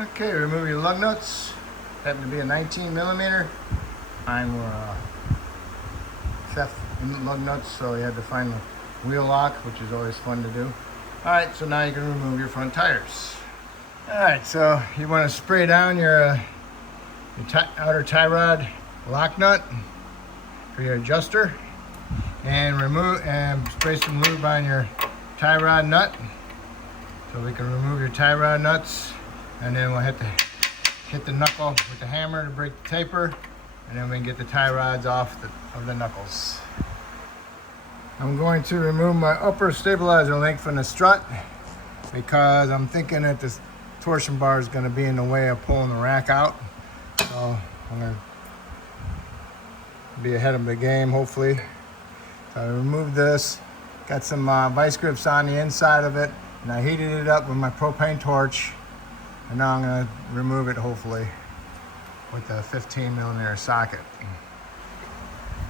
Okay, remove your lug nuts. Happen to be a 19 millimeter. Mine were theft lug nuts, so you had to find the wheel lock, which is always fun to do. All right, so now you can remove your front tires. All right, so you want to spray down your outer tie rod lock nut for your adjuster, and spray some lube on your tie rod nut, so we can remove your tie rod nuts, and then we'll hit the knuckle with the hammer to break the taper, and then we can get the tie rods off of the knuckles. I'm going to remove my upper stabilizer link from the strut because I'm thinking that this torsion bar is going to be in the way of pulling the rack out. So I'm going to be ahead of the game, hopefully. So I removed this, got some vice grips on the inside of it, and I heated it up with my propane torch. And now I'm going to remove it, hopefully, with the 15 millimeter socket.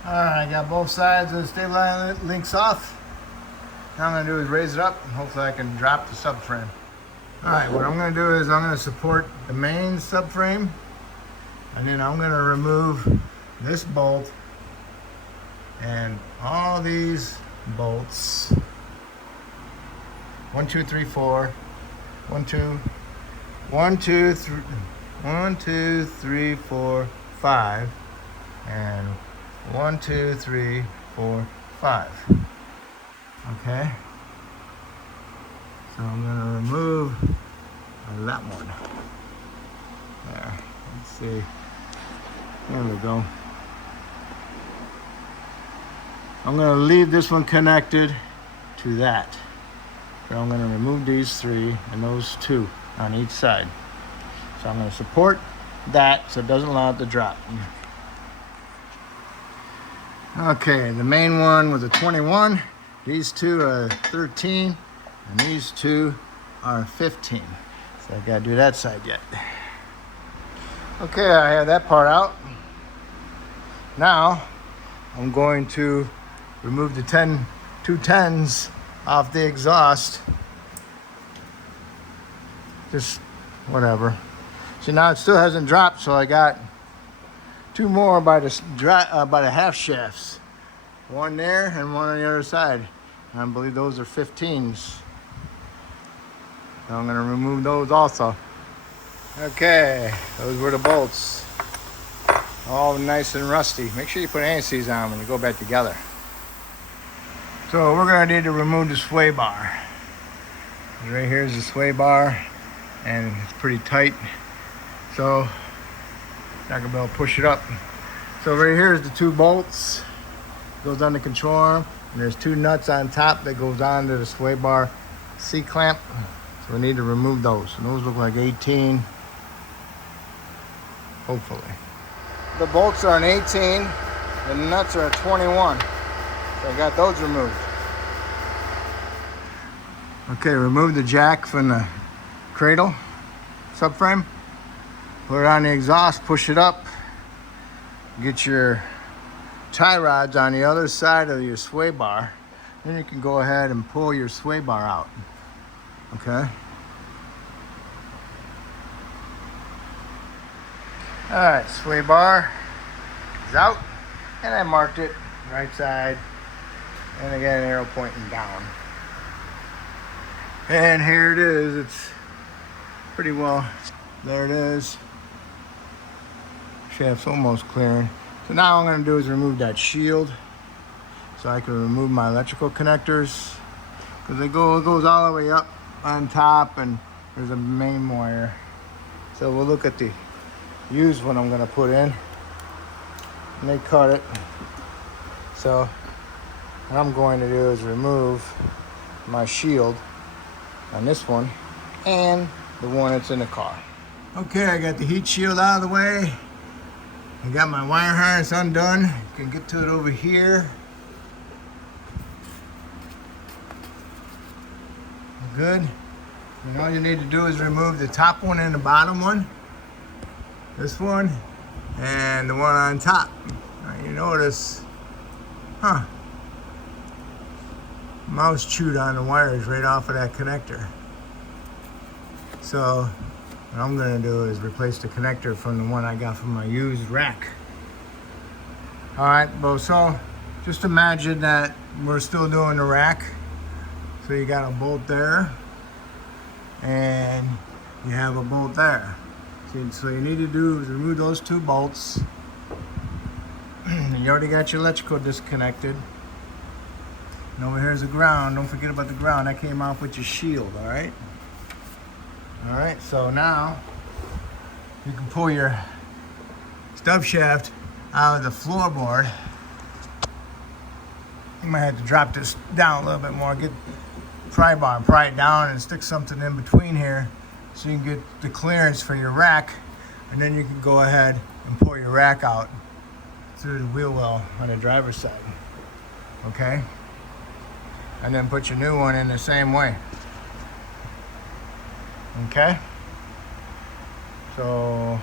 All right, I got both sides of the stabilizer links off. Now I'm going to do is raise it up, and hopefully I can drop the subframe. All right, what I'm going to do is I'm going to support the main subframe, and then I'm going to remove this bolt and all these bolts. 1, 2, 3, 4. 1, 2, 3, 4, 5, and 1, 2, 3, 4, 5. Okay. So I'm going to remove that one. There. Let's see. There we go. I'm going to leave this one connected to that. So I'm going to remove these 3 and those 2 on each side. So I'm going to support that so it doesn't allow it to drop. Okay, the main one was a 21. These 2 are 13. And these 2 are 15. So I gotta do that side yet. Okay, I have that part out. Now, I'm going to remove the 2 10s off the exhaust. Just whatever. See, now it still hasn't dropped, so I got 2 more by the half shafts. 1 there and 1 on the other side. And I believe those are 15s. So I'm going to remove those also. Okay, those were the bolts. All nice and rusty. Make sure you put anti-seize on when you go back together. So we're going to need to remove the sway bar. Right here is the sway bar, and it's pretty tight. So not going to be able to push it up. So right here is the 2 bolts. Goes on the control arm, and there's 2 nuts on top that goes on to the sway bar C-clamp. So we need to remove those. And those look like 18, hopefully. The bolts are an 18, the nuts are a 21. So I got those removed. Okay, remove the jack from the cradle subframe. Put it on the exhaust, push it up. Get your tie rods on the other side of your sway bar. Then you can go ahead and pull your sway bar out. Okay. All right, sway bar is out, and I marked it right side, and again, arrow pointing down. And here it is. It's pretty well, there it is. Shaft's almost clearing. So now all I'm going to do is remove that shield so I can remove my electrical connectors, because it goes all the way up on top, and there's a main wire. So we'll look at the used one I'm going to put in, and they cut it. So what I'm going to do is remove my shield on this one and the one that's in the car. Okay, I got the heat shield out of the way. I got my wire harness undone. You can get to it over here. Good. And all you need to do is remove the top one and the bottom one. This one and the one on top. Now you notice, mouse chewed on the wires right off of that connector. So What I'm gonna do is replace the connector from the one I got from my used rack. All right, well, so just imagine that we're still doing the rack. So you got a bolt there, and you have a bolt there. So you need to do is remove those 2 bolts. And you already got your electrical disconnected. And over here's the ground. Don't forget about the ground. That came off with your shield, all right? All right, so now you can pull your stub shaft out of the floorboard. You might have to drop this down a little bit more. Get pry bar, pry it down, and stick something in between here so you can get the clearance for your rack, and then you can go ahead and pull your rack out through the wheel well on the driver's side. Okay? And then put your new one in the same way. Okay? So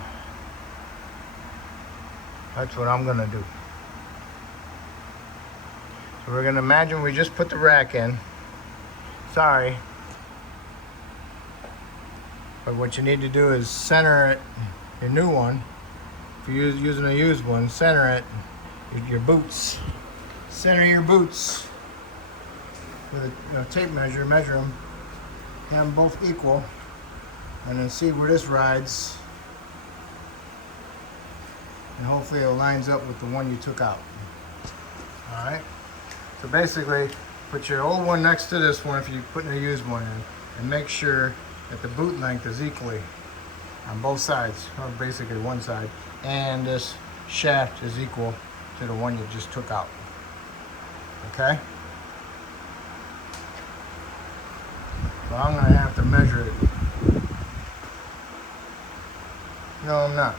that's what I'm gonna do. So we're gonna imagine we just put the rack in. Sorry. But what you need to do is center it, your new one. If you're using a used one, center it, your boots. Center your boots with a tape measure, measure them. Have them both equal. And then see where this rides. And hopefully it lines up with the one you took out. All right? So basically, put your old one next to this one if you're putting a used one in, and make sure that the boot length is equally on both sides, or basically one side, and this shaft is equal to the one you just took out. Okay? So I'm gonna have to measure it. No, I'm not.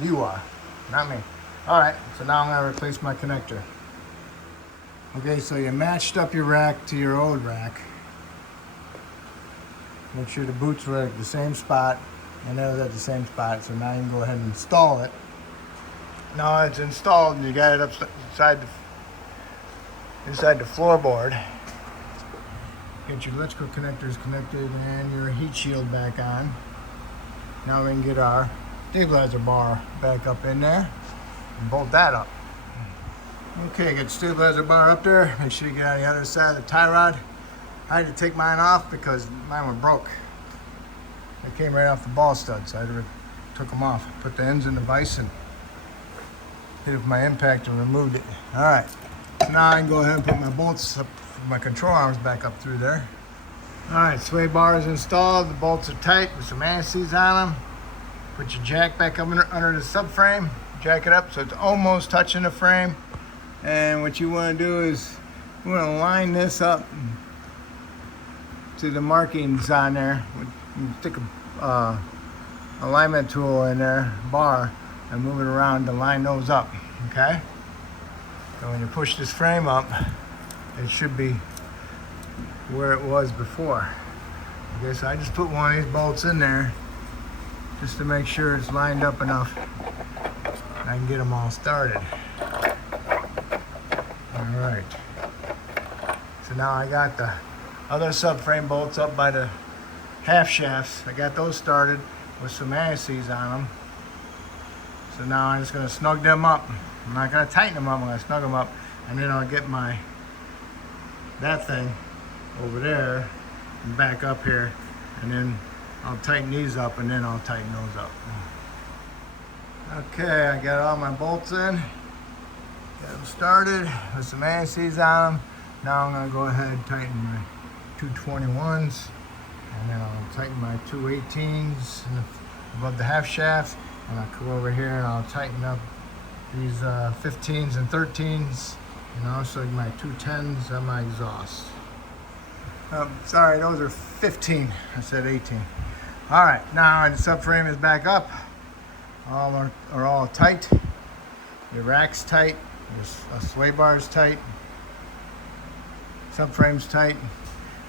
You are, not me. All right, so now I'm gonna replace my connector. Okay, so you matched up your rack to your old rack. Make sure the boots were at the same spot, and it was at the same spot, so now you can go ahead and install it. Now it's installed and you got it up inside the floorboard. Get your electrical connectors connected and your heat shield back on. Now we can get our stabilizer bar back up in there and bolt that up. Okay, get the stabilizer bar up there. Make sure you get on the other side of the tie rod. I had to take mine off because mine were broke. They came right off the ball stud, so I took them off. Put the ends in the vise and hit it with my impact and removed it. All right, so now I can go ahead and put my bolts up, my control arms back up through there. All right, sway bar is installed. The bolts are tight with some anti-seize on them. Put your jack back up under the subframe. Jack it up so it's almost touching the frame. And what you want to do is you want to line this up to the markings on there. You stick a alignment tool in there, bar, and move it around to line those up, okay? So when you push this frame up, it should be where it was before. Okay, so I just put one of these bolts in there just to make sure it's lined up enough and I can get them all started. All right. So now I got the other subframe bolts up by the half shafts. I got those started with some anti-seize on them. So now I'm just gonna snug them up. I'm not gonna tighten them up, I'm gonna snug them up, and then I'll get that thing over there and back up here, and then I'll tighten these up, and then I'll tighten those up. Okay, I got all my bolts in. Got them started with some anti-seize on them. Now I'm gonna go ahead and tighten my 221s, and then I'll tighten my 218s above the half shaft, and I'll come over here and I'll tighten up these 15s and 13s, and also my 210s on my exhaust. Sorry, those are 15. I said 18. All right, now the subframe is back up. All are all tight. Your rack's tight. Your sway bar's tight. Subframe's tight.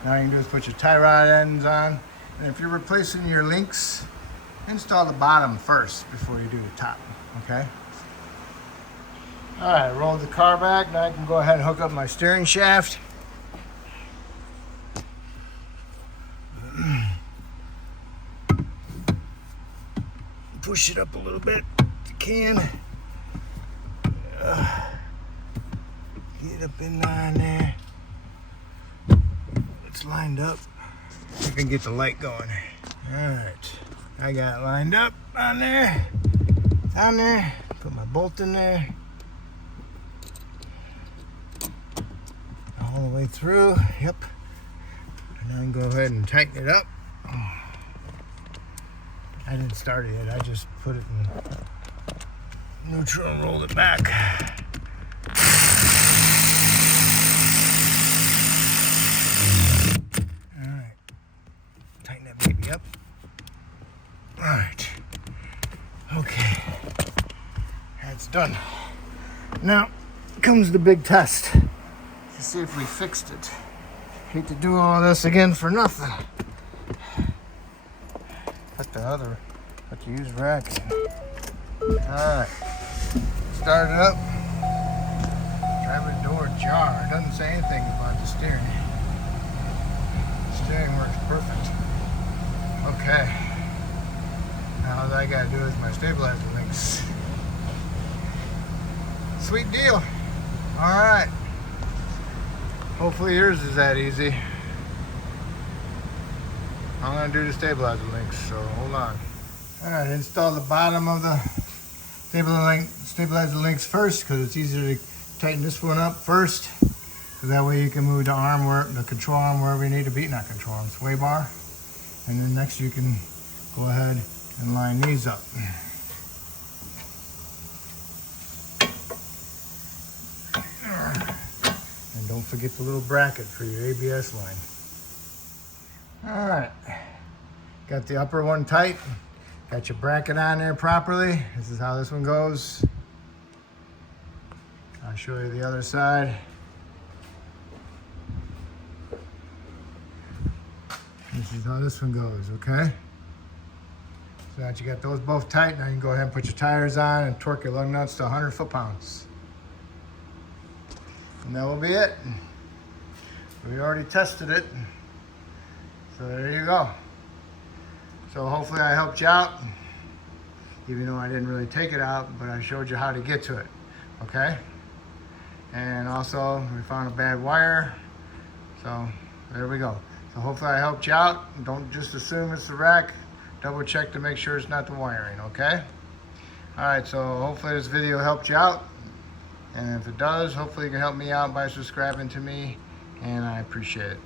Now you can do is put your tie rod ends on. And if you're replacing your links, install the bottom first before you do the top, okay? All right, roll the car back. Now I can go ahead and hook up my steering shaft. push it up a little bit if you can. Get up in there. It's lined up. I can get the light going. Alright. I got it lined up on there. It's on there. Put my bolt in there. All the way through. Yep. And then go ahead and tighten it up. I didn't start it yet. I just put it in neutral and rolled it back. Alright. Tighten that baby up. Alright. Okay. That's done. Now comes the big test. To see if we fixed it. Hate to do all this again for nothing. Put the used rack in. Alright. Start it up. Driver door jar. It doesn't say anything about the steering. The steering works perfect. Okay. Now all I gotta do is my stabilizer links. Sweet deal. Alright. Hopefully yours is that easy. I'm gonna do the stabilizer links, so hold on. Alright, install the bottom of the stabilizer links first, because it's easier to tighten this one up first, because that way you can move the control arm wherever you need to be, not control arm, sway bar. And then next you can go ahead and line these up. And don't forget the little bracket for your ABS line. Alright, got the upper one tight, got your bracket on there properly. This is how this one goes. I'll show you the other side. This is how this one goes, okay? So that you got those both tight, now you can go ahead and put your tires on and torque your lug nuts to 100 foot-pounds. And that will be it. We already tested it. So there you go. So hopefully I helped you out, even though I didn't really take it out, but I showed you how to get to it, okay? And also we found a bad wire, so there we go. So hopefully I helped you out. Don't just assume it's the rack. Double check to make sure it's not the wiring, okay? All right, so hopefully this video helped you out. And if it does, hopefully you can help me out by subscribing to me, and I appreciate it.